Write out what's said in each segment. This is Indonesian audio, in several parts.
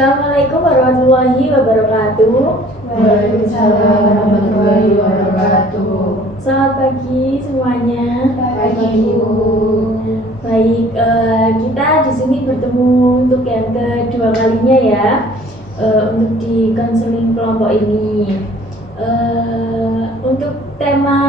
Assalamualaikum warahmatullahi wabarakatuh. Waalaikumsalam warahmatullahi wabarakatuh. Selamat pagi semuanya. Pagi Bu. Baik, kita di sini bertemu untuk yang kedua kalinya ya, untuk di konseling kelompok ini. Untuk tema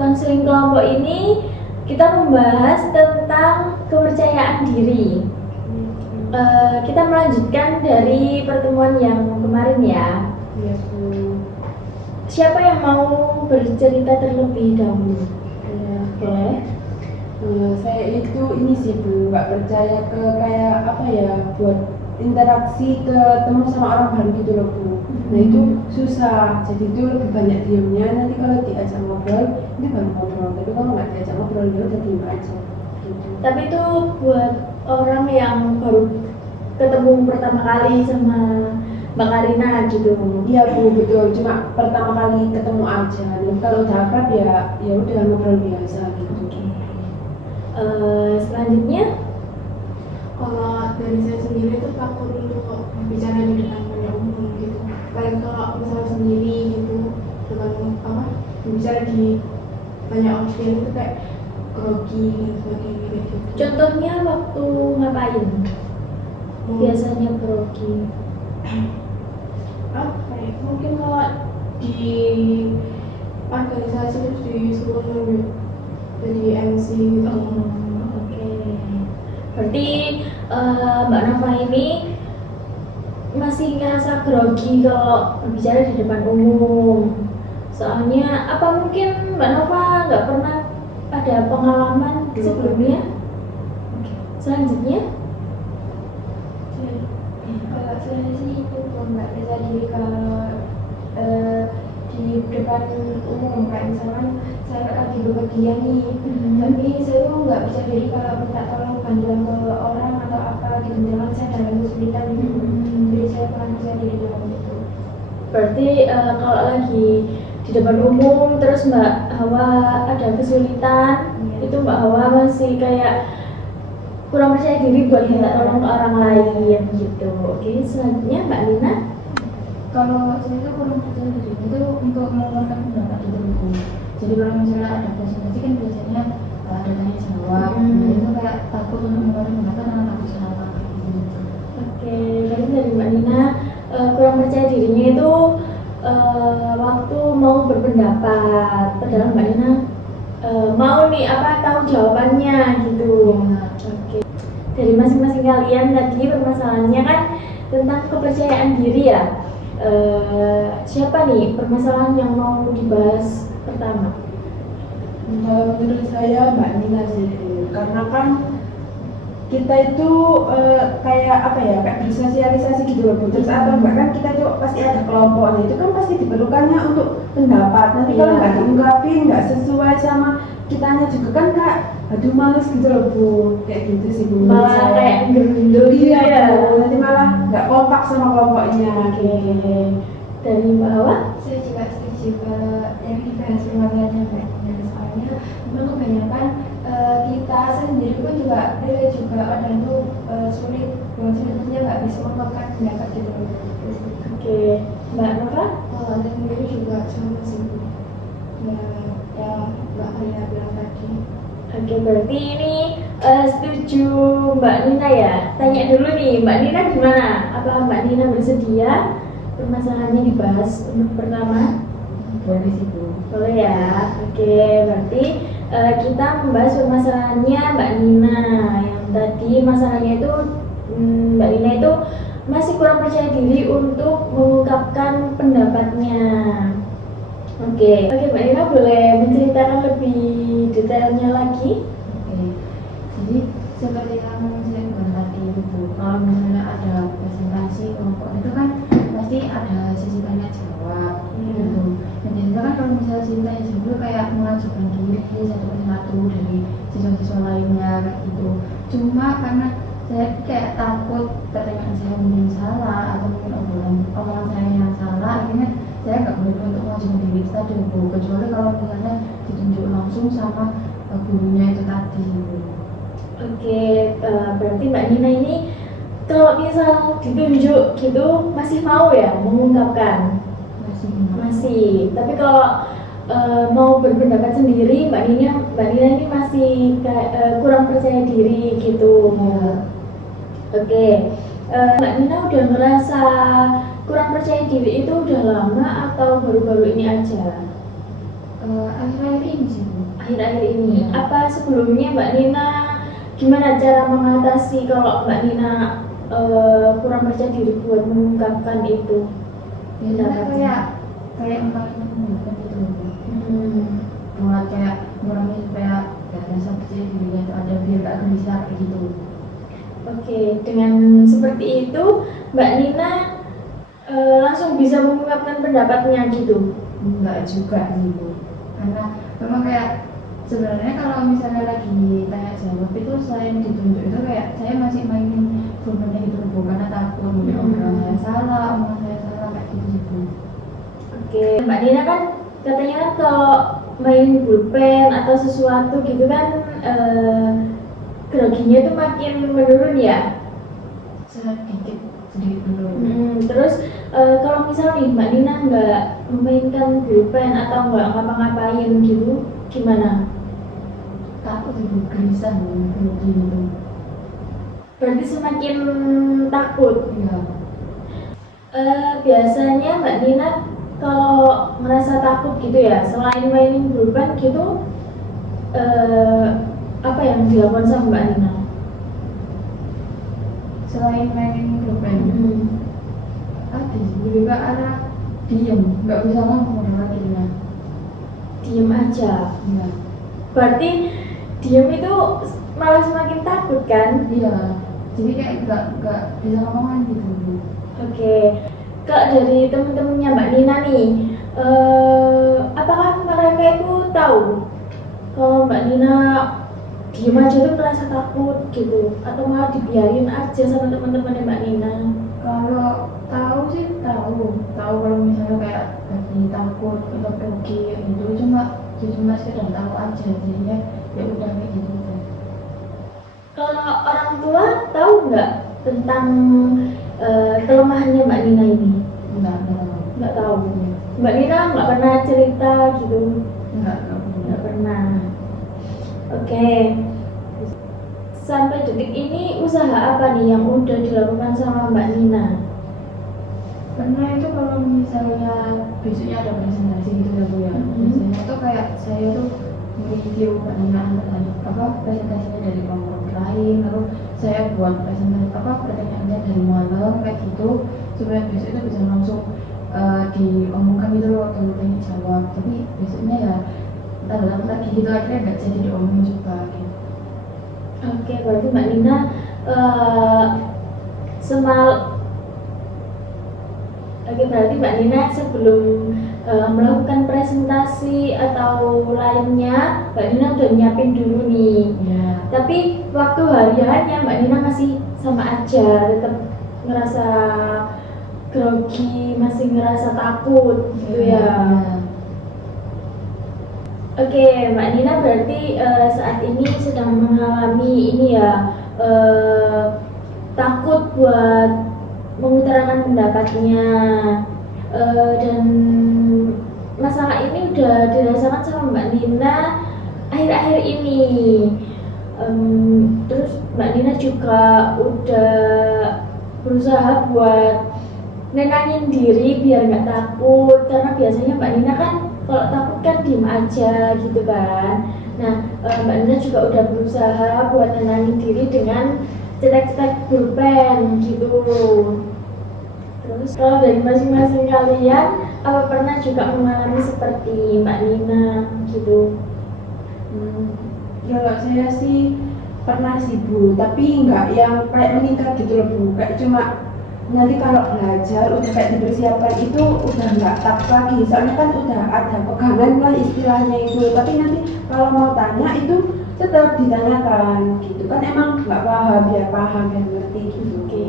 konseling kelompok ini kita membahas tentang kepercayaan diri. Kita melanjutkan dari pertemuan yang kemarin ya. Iya Bu. Siapa yang mau bercerita terlebih dahulu? Ya, Boleh? saya itu ini sih Bu, nggak percaya ke kayak apa ya, buat interaksi ketemu sama orang baru gitu loh Bu. Nah itu susah, jadi itu lebih banyak diamnya. Nanti kalau diajak ngobrol, ini baru ngobrol. Tapi kalau nggak diajak ngobrol, ya udah diem aja. Gitu. Tapi itu buat orang yang baru ketemu pertama kali sama Mbak Karina gitu. Iya Bu, betul. Cuma pertama kali ketemu aja. Dan kalau udah akrab ya udah ngobrol biasa gitu. Selanjutnya, Kalau dari saya sendiri itu takut untuk bicara di depan banyak umum gitu. Kayak kalau misalnya sendiri gitu dengan apa bicara di banyak orang itu kayak grogi dan sebagainya gitu. contohnya waktu ngapain? Biasanya grogi. Apa ya? Mungkin kalau di organisasi terus disuruh nunjuk jadi MC gitu. Oke. Berarti Mbak Nova ini masih ngerasa grogi kalau berbicara di depan umum. Soalnya apa mungkin Mbak Nova nggak pernah ada pengalaman sebelumnya? Oke. Selanjutnya, Kalau saya sih itu nggak bisa diri kalau di depan umum, kayak misalkan saya lagi bepergian nih, tapi saya tuh nggak bisa diri kalau minta tolong bantuan ke orang atau apa gitu, misalkan saya dalam kesulitan gitu, jadi saya kurang bisa diri dalam itu. berarti kalau lagi di depan umum terus Mbak Hawa ada kesulitan, itu Mbak Hawa masih kayak kurang percaya diri buat minta tolong ke orang lain gitu. Oke, selanjutnya Mbak Lina. Kalau saya tuh kurang percaya diri itu untuk mengungkapkan pendapat itu Bu. Jadi kalau misalnya ada presentasi kan biasanya ada tanya jawab, nah itu kayak takut untuk mengungkapkan pendapat karena takut salah paham gitu. Oke, berarti dari Mbak Nina kurang percaya dirinya itu waktu mau berpendapat, padahal Mbak Nina mau nih apa tahu jawabannya gitu. Oke, dari masing-masing kalian tadi permasalahannya kan tentang kepercayaan diri ya. Siapa nih permasalahan yang mau dibahas pertama? Kalau menurut saya Mbak Nina sih, karena kan kita itu kayak apa ya, kayak bersosialisasi gitu loh Bu. Terus atau bahkan kita itu pasti ada kelompok, nah itu kan pasti diperlukannya untuk pendapat. Nanti kalau nggak diungkapin, nggak sesuai sama kitanya juga kan kak, aduh males gitu loh Bu, kayak gitu sih Bu. menurut Malah saya. kayak gerundel gitu Iya ya. Bu, nanti malah nggak kompak sama kelompoknya. Oke, dari Mbak Hawa? Saya juga setuju kalau yang dibahas permasalahannya Mbak Dina, soalnya memang kebanyakan kita sendiri pun juga relate juga kadang tuh sulit, bukan sulit maksudnya nggak bisa mengungkapkan pendapat gitu loh. Oke, Mbak Nova? Kalau ada sendiri juga sama sih Bu. Ya yang Mbak Karina bilang tadi. Oke, berarti ini setuju Mbak Nina ya? Tanya dulu nih, Mbak Nina gimana? Apa Mbak Nina bersedia permasalahannya dibahas untuk pertama? Boleh sih Bu. Boleh ya? Oke, berarti kita membahas permasalahannya Mbak Nina. Yang tadi masalahnya itu Mbak Nina itu masih kurang percaya diri untuk mengungkapkan pendapatnya. Oke, Mbak Nina boleh menceritakan lebih detailnya lagi? Oke, jadi seperti yang saya bilang tadi Bu, kalau misalnya ada presentasi kelompok itu kan pasti ada sesi tanya jawab gitu. Dan biasanya kan kalau misalnya sesi tanya jawab itu kayak mengajukan diri satu persatu dari siswa-siswa lainnya kayak gitu. Cuma karena saya kayak takut pertanyaan saya mungkin salah atau mungkin omongan saya yang salah, akhirnya saya nggak boleh untuk mengajukan diri tadi Bu, kecuali kalau misalnya ditunjuk langsung sama gurunya itu tadi Bu. Oke, berarti Mbak Nina ini kalau misal ditunjuk gitu masih mau ya mengungkapkan? Masih. Tapi kalau mau berpendapat sendiri, Mbak Nina ini masih kurang percaya diri gitu. Oke. Mbak Nina udah ngerasa kurang percaya diri itu udah lama atau baru-baru ini aja? Akhir-akhir ini sih Bu. Akhir-akhir ini. Apa sebelumnya Mbak Nina gimana cara mengatasi kalau Mbak Nina kurang percaya diri buat mengungkapkan itu? Biasanya kayak mengungkapkan itu buat kayak ngurangi supaya gak rasa percaya dirinya itu ada biar gak gelisah kayak gitu. Oke, dengan seperti itu Mbak Nina langsung bisa mengungkapkan pendapatnya gitu? Enggak juga sih Bu, karena memang kayak sebenarnya kalau misalnya lagi tanya jawab itu selain ditunjuk itu kayak saya masih mainin pulpennya gitu Bu, karena takut mungkin omongan saya salah, omongan saya salah kayak gitu sih Bu. Oke, Mbak Nina kan katanya kan kalau main pulpen atau sesuatu gitu kan groginya itu makin menurun ya? Sedikit dulu. Terus kalau misal nih Mbak Nina nggak memainkan pulpen atau nggak ngapa-ngapain gitu, gimana? Takut sih Bu, gelisah Bu, grogi gitu. Berarti semakin takut. Iya. Biasanya Mbak Nina kalau merasa takut gitu ya, selain mainin pulpen gitu, apa yang dilakukan sama Mbak Nina? Selain mainin pulpen, ada sih juga ada diem, nggak bisa ngomong dengan dirinya. Diem aja. Iya. Berarti diem itu malah semakin takut kan? Iya. Jadi kayak nggak bisa ngomongan gitu Bu. Oke, Kak, dari teman-temannya Mbak Nina nih, apakah mereka itu tahu kalau Mbak Nina diem aja tuh merasa takut gitu, atau malah dibiarin aja sama teman-temannya Mbak Nina? Kalau tahu sih tahu kalau misalnya kayak lagi takut atau grogi gitu, cuma sekedar tahu aja, jadinya ya udah kayak gitu. Kalau orang tua tahu nggak tentang kelemahannya Mbak Nina ini? Nggak tahu. Mbak Nina nggak pernah cerita gitu? Nggak pernah. Oke. Sampai detik ini usaha apa nih yang udah dilakukan sama Mbak Nina? Karena itu kalau misalnya besoknya ada presentasi gitu ya Bu ya, biasanya tuh kayak saya tuh mereview pertanyaan presentasinya dari kelompok lain, lalu saya buat presentasi pertanyaannya dari malam kayak gitu supaya besok itu bisa langsung diomongkan gitu loh, waktu tanya jawab. Tapi besoknya ya entah lagi gitu, akhirnya nggak jadi diomongin juga gitu. Oke, berarti Mbak Nina berarti Mbak Nina sebelum melakukan presentasi atau lainnya, Mbak Nina udah nyiapin dulu nih. Ya. Tapi waktu hari-harinya Mbak Nina masih sama aja, tetap ngerasa grogi, masih ngerasa takut gitu ya. Oke, Mbak Nina berarti saat ini sedang mengalami ini ya, takut buat mengutarakan pendapatnya, dan masalah ini udah dirasakan sama Mbak Nina akhir-akhir ini. Terus Mbak Nina juga udah berusaha buat nenangin diri biar nggak takut, karena biasanya Mbak Nina kan kalau takut kan diem aja gitu kan. Nah, Mbak Nina juga udah berusaha buat nenangin diri dengan cetek-cetek pulpen gitu. Terus kalau dari masing-masing kalian, apa pernah juga mengalami seperti Mbak Nina gitu? Kalau saya sih pernah sih Bu, tapi nggak yang kayak meningkat gitu loh Bu, kayak cuma nanti kalau belajar udah kayak dipersiapkan itu udah nggak takut lagi, soalnya kan udah ada pegangan lah istilahnya itu. Tapi nanti kalau mau tanya itu tetap ditanyakan gitu kan, emang nggak paham biar ngerti gitu. Oke,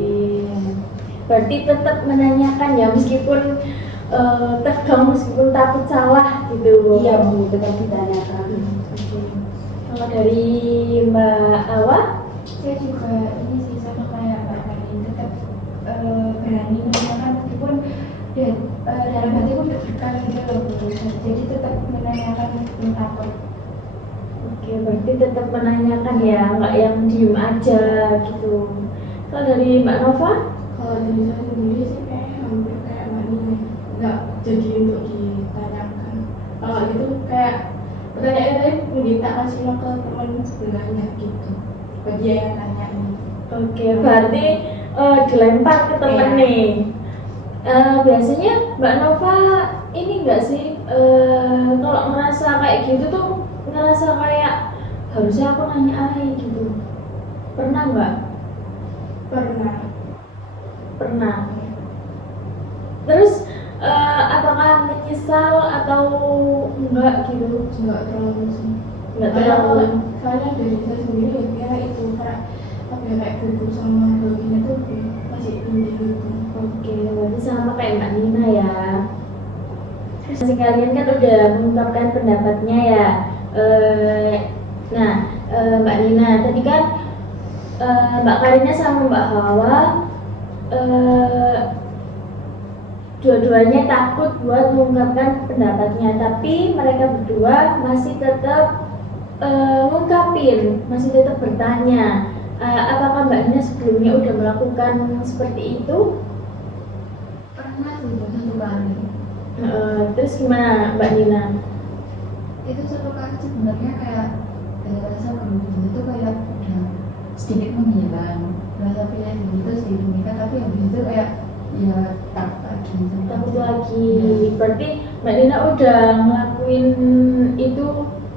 berarti tetap menanyakan ya, meskipun tegang, meskipun takut salah gitu. Iya Bu, tetap ditanyakan. Oke. Kalau dari Mbak Awa? Saya juga ini sih sama kayak Mbak Karin itu berarti tetap menanyakan ya, nggak yang diem aja gitu. Kalau dari Mbak Nova? Kalau dari saya sendiri sih kayak hampir kayak Mbak Nina, nggak jadi untuk ditanyakan. Kalau gitu kayak pertanyaan tadi kita kasih lo ke teman sebelahnya gitu, bagi dia yang nanyain. Oke, berarti dilempar ke temen Iya. nih. Biasanya Mbak Nova ini enggak sih kalau ngerasa kayak gitu tuh ngerasa kayak harusnya aku nanya gitu. Pernah nggak? Pernah. Terus apakah menyesal atau enggak gitu? Nggak terlalu sih. Nggak Karena terlalu. soalnya dari saya sendiri ya itu kayak apa ya, kayak gugup sama dognya tuh masih tinggi gitu. Oke, berarti sama kayak Mbak Nina ya. Terus kalian kan udah mengungkapkan pendapatnya ya. Nah, Mbak Nina tadi kan Mbak Karina sama Mbak Hawa dua-duanya takut buat mengungkapkan pendapatnya, tapi mereka berdua masih tetap ngungkapin, masih tetap bertanya. Apakah Mbak Nina sebelumnya udah melakukan seperti itu? Pernah sih Bu, satu kali. Terus gimana Mbak Nina? Itu satu kali sebenarnya kayak rasa berhubungan itu kayak udah sedikit menghilang, rasa pilih itu sedikit menghilang, tapi habis itu kayak ya takut lagi. Berarti Mbak Nina udah ngelakuin itu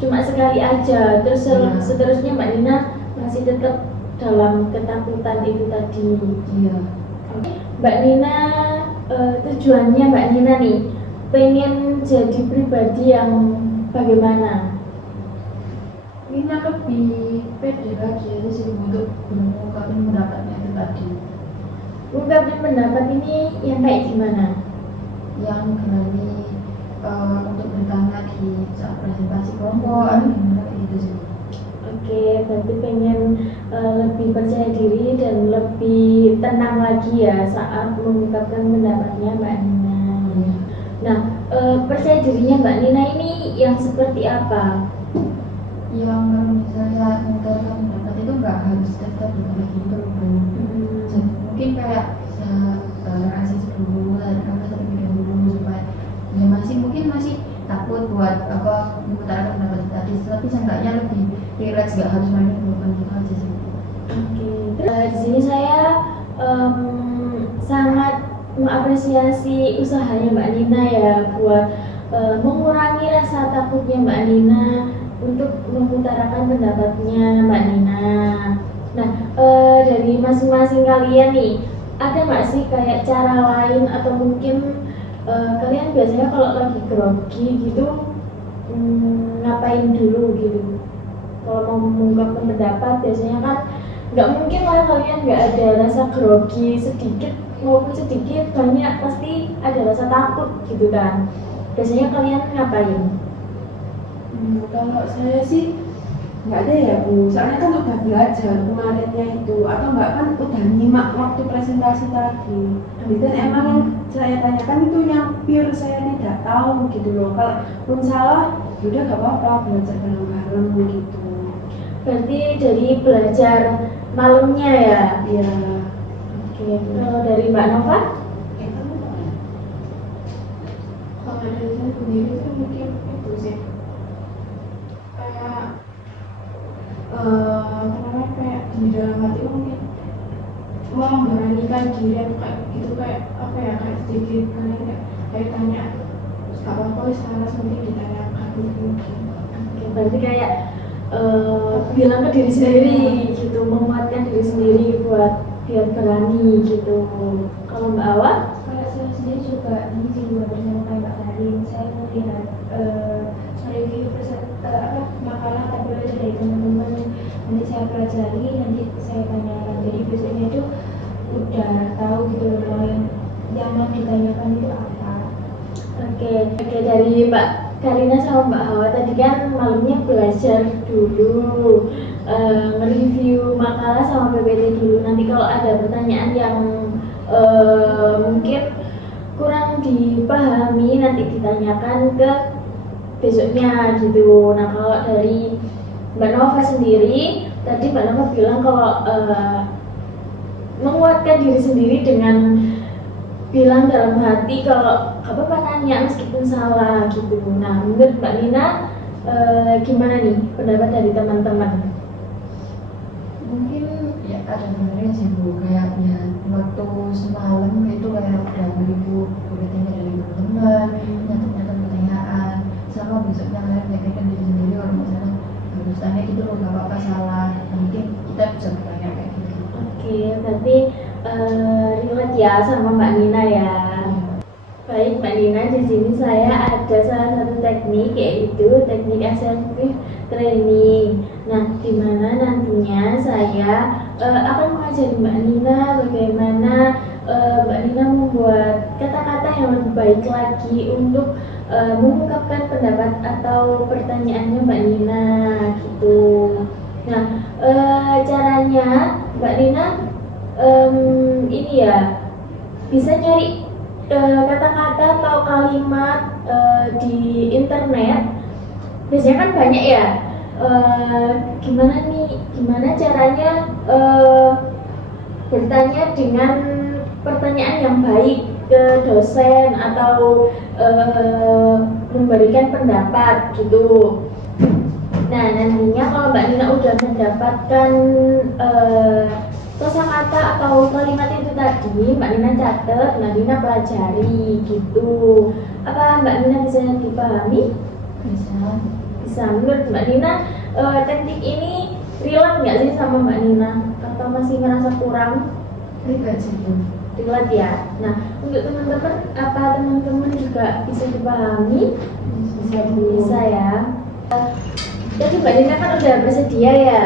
cuma sekali aja, terus Iya. seterusnya Mbak Nina masih tetap dalam ketakutan itu tadi. Iya. Mbak Nina, tujuannya Mbak Nina nih pengen jadi pribadi yang bagaimana? Ini lebih pede lagi aja sih untuk mengungkapkan pendapatnya itu tadi, Ungkapin pendapat ini yang kayak gimana? yang berani untuk bertanya di saat presentasi kelompok, gimana kayak gitu sih. Oke, berarti pengen lebih percaya diri dan lebih tenang lagi ya saat mengungkapkan pendapatnya Mbak Nina. Nah, percaya dirinya Mbak Nina ini yang seperti apa? Yang kalau misalnya mengungkapkan pendapat itu nggak harus tetap bertanya gitu loh Bu. Jadi mungkin kayak bisa ACC dulu, apa terlebih dahulu supaya ya masih takut buat apa mengutarakan pendapat tadi, tapi seenggaknya lebih relax, nggak harus main bukan gitu aja sih. Oke, di sini saya sangat mengapresiasi usahanya Mbak Nina ya buat mengurangi rasa takutnya Mbak Nina untuk mengutarakan pendapatnya Mbak Nina. Nah, dari masing-masing kalian nih, ada nggak sih kayak cara lain atau mungkin kalian biasanya kalau lagi grogi gitu ngapain dulu gitu? Kalau mau mengungkapkan pendapat biasanya kan nggak mungkin lah kalian nggak ada rasa grogi sedikit maupun sedikit banyak pasti ada rasa takut gitu kan. Biasanya kalian ngapain? Kalau saya sih nggak ada ya Bu, soalnya kan udah belajar kemarinnya itu, atau nggak kan udah nyimak waktu presentasi tadi. Dan emang yang saya tanyakan itu yang pure saya tidak tahu gitu loh. Kalaupun salah, udah nggak apa-apa, belajar bareng-bareng gitu. Berarti dari belajar malamnya ya? Iya. Oke, kalau dari Mbak Nova? Kalau dari saya sendiri sih mungkin itu sih kayak namanya kayak di dalam hati mungkin memberanikan diri atau kayak gitu, kayak apa ya, kayak sedikit kayak tanya nggak apa-apa salah penting ditanyakan mungkin. Oke, berarti kayak bilang ke diri sendiri gitu, menguatkan diri sendiri buat biar berani gitu. Kalau Mbak Awa? Kalau saya sendiri juga ini sih juga bersama kayak Mbak Karin, saya melihat mereview makalah atau belajar dari teman-teman, nanti saya pelajari, nanti saya tanyakan, jadi besoknya itu udah tahu gitu loh yang mau ditanyakan itu apa. Oke, dari Mbak Karina sama Mbak Hawa tadi kan malamnya belajar dulu, nge-review makalah sama PPT dulu. Nanti kalau ada pertanyaan yang mungkin kurang dipahami nanti ditanyakan ke besoknya gitu. Nah, kalau dari Mbak Nova sendiri, tadi Mbak Nova bilang kalau menguatkan diri sendiri dengan bilang dalam hati kalau gak apa-apa nanya meskipun salah gitu. Nah, menurut Mbak Nina gimana nih pendapat dari teman-teman? Mungkin ya ada benernya sih Bu, kayaknya waktu semalam itu kayak udah beribu bulletin dari teman-teman, nyatet pertanyaan, sama besoknya kalian pikirkan diri sendiri kalau misalnya harus tanya gitu loh, gak apa-apa salah, mungkin kita bisa bertanya kayak gitu. Oke, berarti relate ya sama Mbak Nina ya. Baik Mbak Nina, di sini saya ada salah satu teknik, yaitu teknik assertive training. Nah, di mana nantinya saya akan mengajari Mbak Nina bagaimana Mbak Nina membuat kata-kata yang lebih baik lagi untuk mengungkapkan pendapat atau pertanyaannya Mbak Nina gitu. Nah, caranya Mbak Nina ini ya bisa nyari kata-kata atau kalimat di internet. Biasanya kan banyak ya. Gimana caranya bertanya dengan pertanyaan yang baik ke dosen atau memberikan pendapat gitu. Nah, nantinya kalau Mbak Nina udah mendapatkan kosakata atau kalimat itu tadi, Mbak Nina catat, Mbak Nina pelajari gitu. Apa Mbak Nina bisa dipahami? Bisa. Menurut Mbak Nina, teknik ini relate nggak sih sama Mbak Nina? Atau masih merasa kurang? Relate sih Bu. Relate ya. Nah, untuk teman-teman, apa teman-teman juga bisa dipahami? Bisa ya. Jadi Mbak Nina kan udah bersedia ya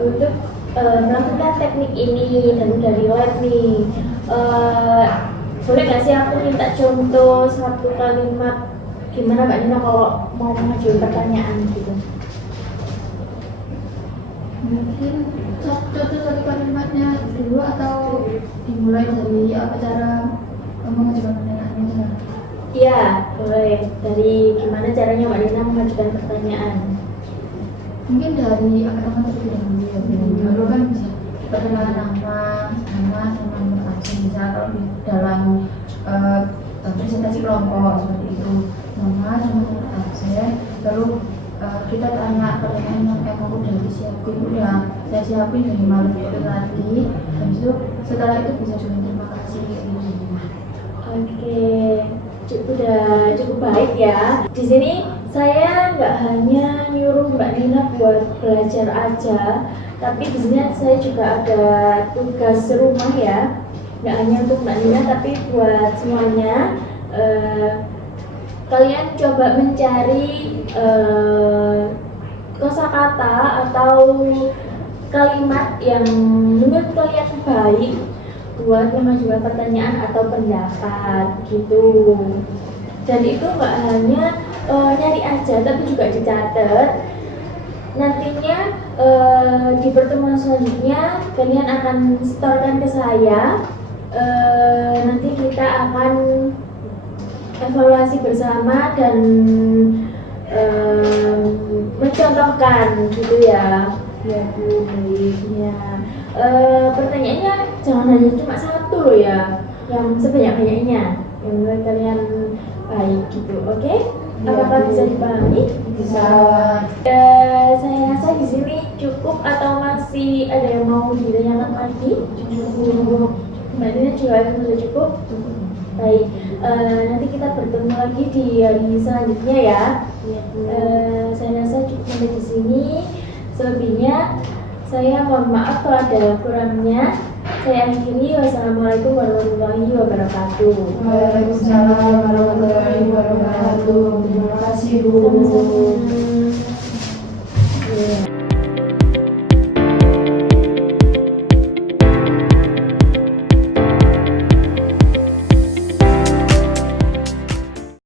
untuk melakukan teknik ini dan udah relate nih. Boleh nggak sih aku minta contoh satu kalimat gimana Mbak Nina kalau mau mengajukan pertanyaan gitu? Mungkin contoh satu kalimatnya dulu atau dimulai dari apa cara mengajukan pertanyaannya? Iya, boleh. Dari gimana caranya Mbak Nina mengajukan pertanyaan? Mungkin dari angkatan terlebih dahulu ya, baru kan bisa perkenalan nama sama nomor absen, bisa kalau di dalam presentasi kelompok seperti itu, nama sama nomor absen, baru kita tanya pertanyaan yang kamu udah disiapin, udah saya siapin dari malam itu tadi, habis itu setelah itu bisa juga terima kasih kayak gitu. Oke, udah cukup baik ya. Di sini saya nggak hanya nyuruh Mbak Nina buat belajar aja, tapi di sini saya juga ada tugas rumah ya. Nggak hanya untuk Mbak Nina, tapi buat semuanya. Kalian coba mencari kosakata atau kalimat yang menurut kalian baik buat mengajukan pertanyaan atau pendapat gitu. Dan itu nggak hanya nyari aja, tapi juga dicatat. Nantinya di pertemuan selanjutnya kalian akan setorkan ke saya. Nanti kita akan evaluasi bersama dan mencontohkan gitu ya. Ya Bu, baiknya. Pertanyaannya jangan hanya cuma satu loh ya, yang sebanyak-banyaknya yang menurut kalian baik gitu, oke? Apakah bisa dipahami? Bisa. Saya rasa di sini cukup atau masih ada yang mau ditanyakan lagi? Cukup. Mbak Nina juga sudah cukup? Baik. Nanti kita bertemu lagi di hari selanjutnya ya. Saya rasa cukup sampai di sini. Selebihnya saya mohon maaf kalau ada kurangnya. Saya akhiri. Wassalamualaikum warahmatullahi wabarakatuh. Waalaikumsalam warahmatullahi wabarakatuh. Terima kasih Bu. Sama-sama.